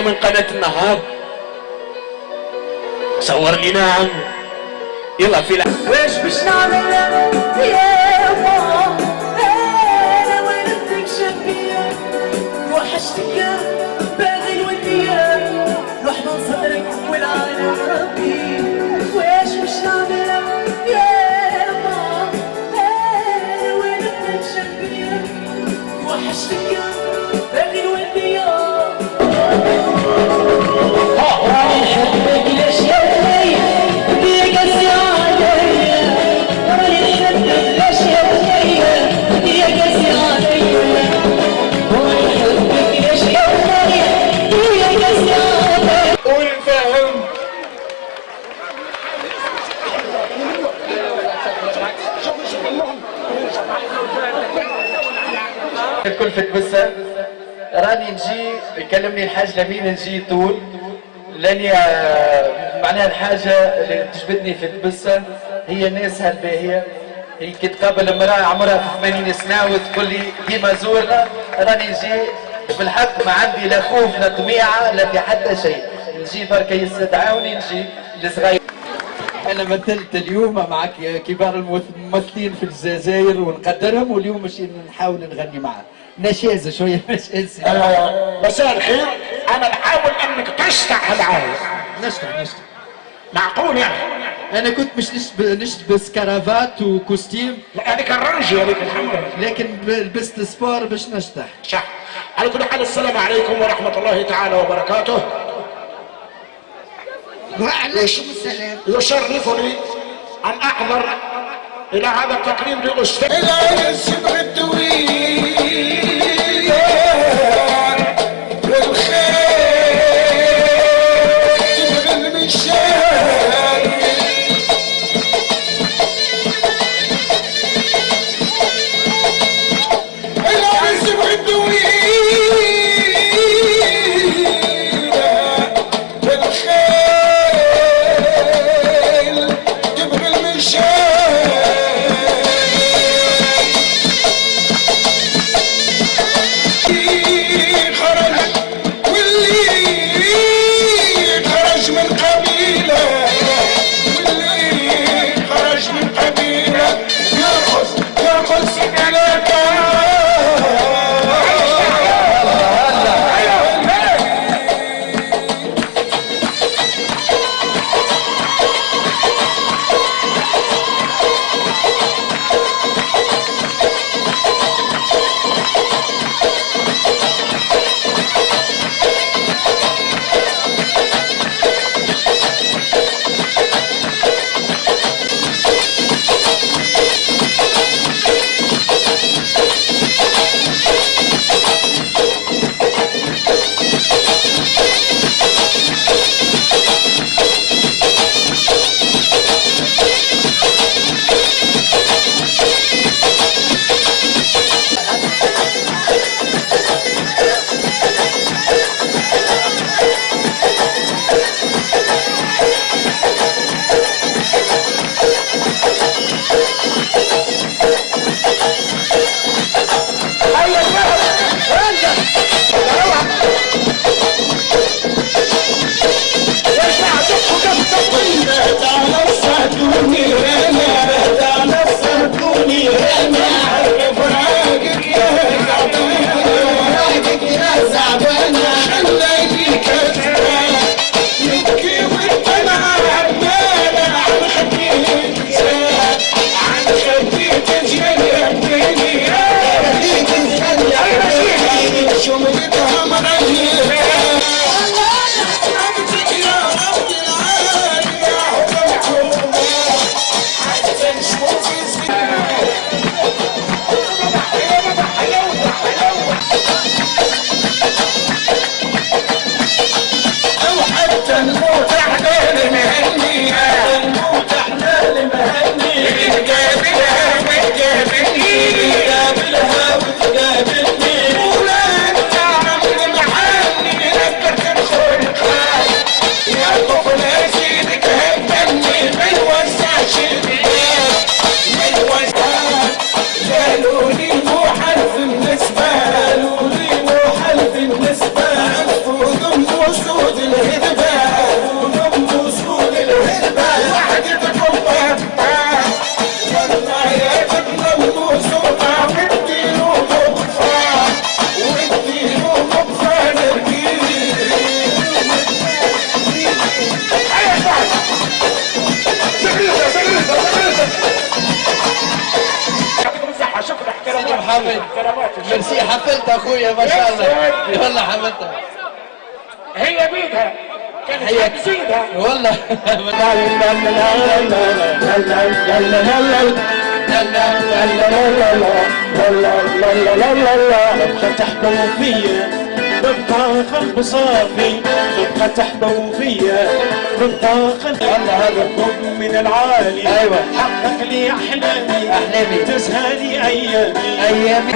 من قناة النهار صور لي نعم يلا في واش باش نعمل يا ماما انا ولدتك شبيه وحشتك باغي الوديه روح من صدرك والعالم ربي واش باش نعمل يا ماما انا ولدتك شبيه وحشتك باغي الوديه الكل في البسة راني نجي يكلمني الحاج لمين نجي طول لاني معناها الحاجة اللي تجبدني في البسة هي ناسها الباهية. هي كي تقابل امرأة عمرها في 80 سنة وتقول لي ديما زورنا راني نجي بالحق ما عندي لا خوف لا طميعة لا في حتى شيء نجي برك يستدعوني نجي لصغير. أنا مثلت اليوم مع كبار الممثلين في الجزائر ونقدرهم واليوم مش نحاول نغني معاه نشاز شوية نشاز. مساء الخير أنا نحاول أنك تشطح العايز. نشطح معقول يعني؟ أنا كنت مش نلبس كرافات وكوستيم. لا هذيك الرنجة هذيك الحمراء. لكن لبست سبور باش نشطح. صح. على كل حال السلام عليكم ورحمة الله تعالى وبركاته. وعليكم السلام. يشرفني أن أحضر إلى هذا التقرير لأستاذ إلى السبع الطويل والخير تبغى المشاعر إلى السبع الطويل والخير حفلت. ميرسي حفلت اخويا ما شاء الله. والله حفلتها. هي بيدها كانت تزيدها والله. تبقى تحبوا فيا تبقى قلب صافي تبقى تحبوا فيا تبقى قلب. والله هذا الحب من العالي ايوه حقق لي احلامي تسهلي ايامي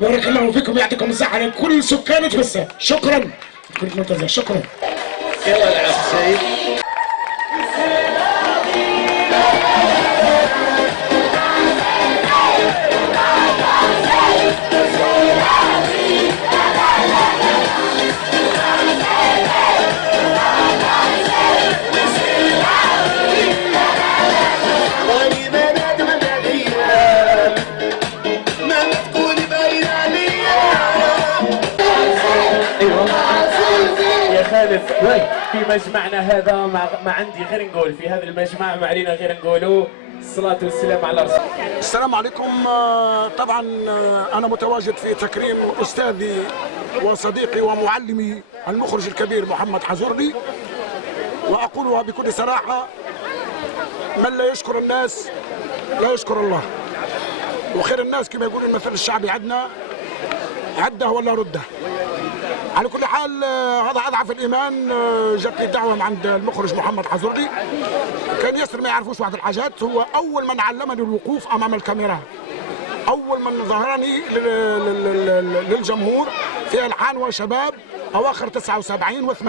بارك الله فيكم يعطيكم الصحة على كل سكان تبسة. شكرا كنت منتظر. شكرا. يلا العب سيد. في مجمعنا هذا ما عندي غير نقول في هذا المجمع ما علينا غير نقولوا الصلاة والسلام على رسول الله. السلام عليكم. طبعا أنا متواجد في تكريم أستاذي وصديقي ومعلمي المخرج الكبير محمد حزورلي، وأقولها بكل صراحة: من لا يشكر الناس لا يشكر الله، وخير الناس كما يقول المثل الشعبي عندنا عده ولا رده. على كل حال هذا اضعف الايمان. جاتني دعوه من عند المخرج محمد حزورلي، كان ياسر ما يعرفوش بعض الحاجات. هو اول من علمني الوقوف امام الكاميرا، اول من ظهرني للجمهور في الحان وشباب اواخر 79 و80.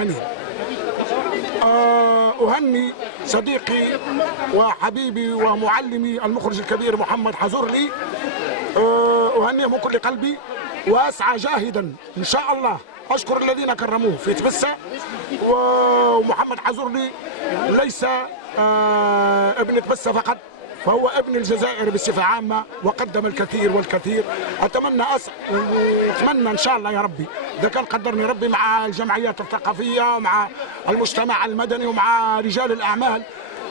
اهني صديقي وحبيبي ومعلمي المخرج الكبير محمد حزورلي، اهنيه من كل قلبي، واسعى جاهدا ان شاء الله. اشكر الذين كرموه في تبسه. ومحمد حزورلي ليس ابن تبسه فقط، فهو ابن الجزائر بصفه عامه، وقدم الكثير والكثير. اتمنى ان شاء الله يا ربي اذا كان قدرني ربي مع الجمعيات الثقافيه ومع المجتمع المدني ومع رجال الاعمال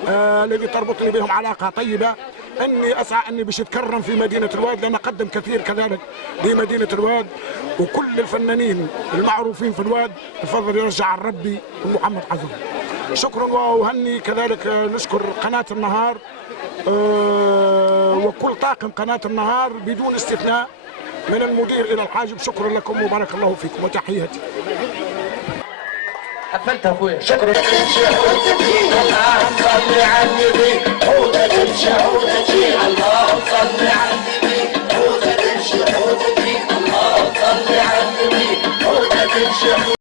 الذي تربطني بهم علاقه طيبه، اني اسعى اني باش اتكرم في مدينه الواد، لان قدم كثير كذلك لمدينه الواد. وكل الفنانين المعروفين في الواد بفضل يرجع الربي ومحمد حزورلي. شكرا. واهني كذلك نشكر قناه النهار وكل طاقم قناه النهار بدون استثناء من المدير الى الحاجب. شكرا لكم وبارك الله فيكم وتحياتي. حفلت اخويا. شكرا. اللهم صل على النبي، عودة تمشي عودة تجي، اللهم صل على النبي.